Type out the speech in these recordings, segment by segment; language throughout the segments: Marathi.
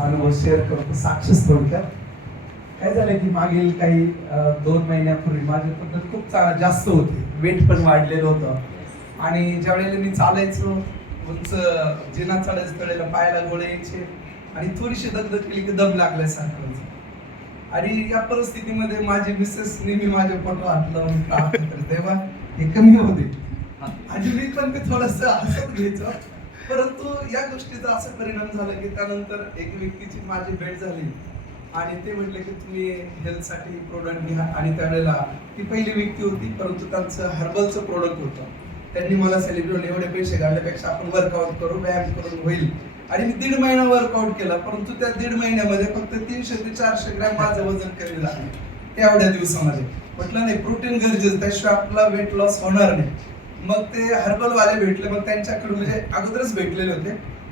थोडासा अनुभव शेअर करतो साक्षीच थोडक्यात काय झालं की मागील काही दोन महिन्यापूर्वी माझी पद्धत खूप जास्त होती. वेट पण वाढलेलं होतं. आणि ज्या वेळेला मी चालायचो उंच जिना चढायचं तळेला पायाला गोळे यायचे. आणि थोडीशी दगदग केली की दम लागल्यासारखं. आणि या परिस्थितीमध्ये माझी मिसेस नेहमी माझ्या पोटावर हात लावून प्रार्थना करते तेव्हा हे कमी होते आणि मी पण ते थोडस हसत घ्यायचो. परंतु या गोष्टीचा असा परिणाम झाला की त्यानंतर एक व्यक्तीची माझी भेट झाली. आणि ते म्हटले की तुम्ही हेल्थसाठी प्रोडक्ट घ्या. आणि त्यावेळेला ती पहिली व्यक्ती होती परंतु त्यांचं हर्बलचं प्रोडक्ट होतं. त्यांनी मला सेलिब्रेट एवढे पैसे घालण्यापेक्षा आपण वर्कआउट करू व्यायाम करून होईल. आणि मी दीड महिना वर्कआउट केला परंतु त्या दीड महिन्यामध्ये फक्त तीनशे ते चारशे ग्रॅम माझं वजन कमी झालं. तेवढ्या दिवसामध्ये. म्हटलं नाही प्रोटीन गरजेचं त्याशिवाय आपला वेट लॉस होणार नाही. मग ते हर्बल वाले भेटले मग त्यांच्याकडून म्हणजे अगोदरच भेटलेले होते.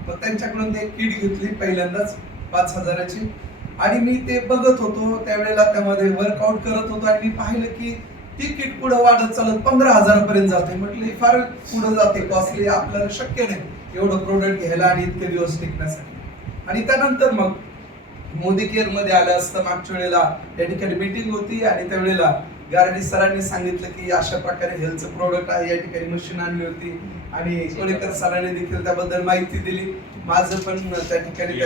मग त्यांच्याकडून ते किट घेतली पहिल्यांदाच पाच हजाराची. आणि मी ते बघत होतो त्यावेळेला त्यामध्ये वर्कआउट करत होतो आणि मी पाहिलं की ती किट पुढे वाढत चालत पंधरा हजारापर्यंत जाते. म्हटलं हे फार पुढे जाते कॉस्टली आपल्याला शक्य नाही एवढं प्रोडक्ट घ्यायला आणि इतके दिवस टिकण्यासाठी. आणि त्यानंतर मग मोदी केअरमध्ये आलं असतं. मागच्या वेळेला त्या ठिकाणी मीटिंग होती आणि त्यावेळेला गारडी सरांनी सांगितलं की अशा प्रकारे हेल्थचं प्रोडक्ट आहे. या ठिकाणी मशीन आणली होती. आणि कोळेकर सरांनी देखील त्याबद्दल माहिती दिली. माझं पण त्या ठिकाणी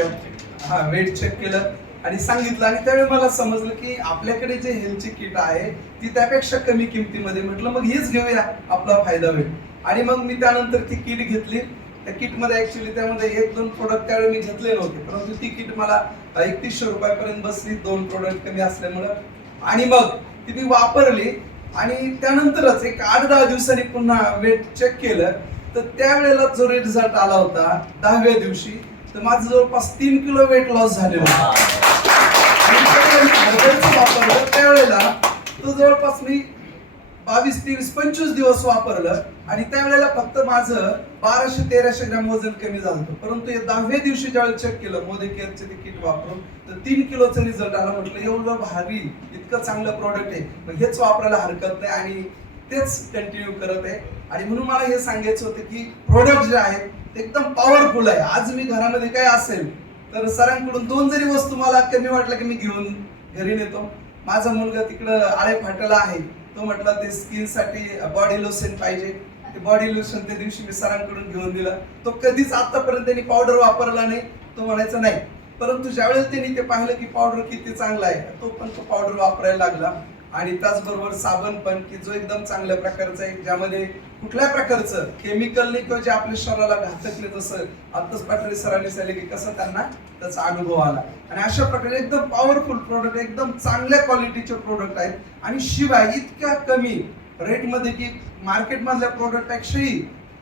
हा वेट चेक केलं आणि सांगितलं. आणि त्यावेळी मला समजलं की आपल्याकडे जे हेल्थची किट आहे ती त्यापेक्षा कमी किमतीमध्ये म्हटलं मग हीच घेऊया. आपला फायदा होईल. आणि मग मी त्यानंतर ती किट घेतली. त्या किटमध्ये ऍक्च्युली त्यामध्ये एक दोन प्रोडक्ट त्यावेळी मी घेतले नव्हते परंतु ती किट मला एकतीसशे रुपयापर्यंत बसली. दोन प्रोडक्ट कमी असल्यामुळं. आणि मग ती मी वापरली. आणि त्यानंतरच एक आठ दहा दिवसांनी पुन्हा वेट चेक केलं. तर त्यावेळेला जो रिझल्ट आला होता दहाव्या दिवशी तर माझं जवळपास तीन किलो वेट लॉस झालेलं होतं. त्यावेळेला तो जवळपास मी बावीस तेवीस पंचवीस दिवस वापरलं आणि त्यावेळेला फक्त माझं बाराशे तेराशे ग्रॅम वजन कमी झालं होतं. परंतु या दहाव्या दिवशी ज्यावेळेस चेक केलं मोदी केअरचे ते किट वापरून तर तीन किलोचा रिझल्ट आला. म्हटलं एवढं भारी इतकं चांगलं प्रॉडक्ट आहे. मग हेच वापरायला हरकत नाही आणि तेच कंटिन्यू करत आहे. आणि म्हणून मला हे सांगायचं होतं की प्रोडक्ट जे आहेत ते एकदम पॉवरफुल आहे. आज मी घरामध्ये काय असेल तर सरांकडून दोन जरी वस्तू मला कमी वाटलं की मी घेऊन घरी नेतो. माझा मुलगा तिकडं आळे फाटला आहे. तो म्हटला ते स्किनसाठी बॉडी लोशन पाहिजे. ते बॉडी लोशन त्या दिवशी मी सरांकडून घेऊन दिला. तो कधीच आतापर्यंत त्यांनी पावडर वापरला नाही. तो म्हणायचा नाही. परंतु ज्यावेळेस त्यांनी ते पाहिलं की पावडर किती चांगला आहे तो पण तो पावडर वापरायला लागला. आणि त्याचबरोबर साबण पण की जो एकदम चांगल्या प्रकारचा आहे ज्यामध्ये कुठल्या प्रकारचं केमिकल नाही किंवा जे आपल्या शरीराला घातक नाही जसं आत्ताच पाटले सरांनी सांगितले की कसं त्यांना त्याचा अनुभव आला. आणि अशा प्रकारे एकदम पॉवरफुल प्रोडक्ट एकदम चांगल्या क्वालिटीचे प्रोडक्ट आहेत. आणि शिवाय इतक्या कमी रेटमध्ये की मार्केटमधल्या प्रोडक्टपेक्षाही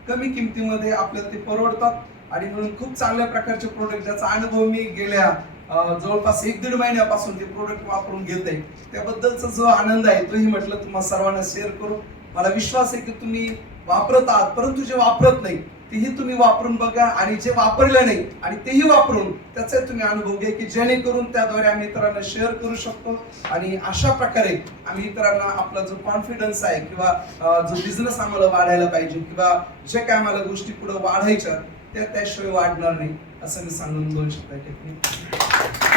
कमी किमतीमध्ये आपल्याला ते परवडतात. आणि म्हणून खूप चांगल्या प्रकारचे प्रोडक्ट ज्याचा अनुभव मी गेल्या जवळपास एक दीड महिन्यापासून ते प्रोडक्ट वापरून घेत आहे त्याबद्दलचा जो आनंद आहे तोही म्हटलं तुम्हाला सर्वांना शेअर करू. मला विश्वास आहे की तुम्ही वापरत आहात परंतु जे वापरत नाही तेही तुम्ही वापरून बघा आणि जे वापरलं नाही आणि तेही वापरून त्याचा तुम्ही अनुभव घ्या की जेणेकरून त्याद्वारे आम्ही इतरांना शेअर करू शकतो. आणि अशा प्रकारे आम्ही इतरांना आपला जो कॉन्फिडन्स आहे किंवा जो बिझनेस आम्हाला वाढायला पाहिजे किंवा जे काय आम्हाला गोष्टी पुढे वाढायच्या त्या त्याशिवाय वाढणार नाही असं मी सांगून दोन नाही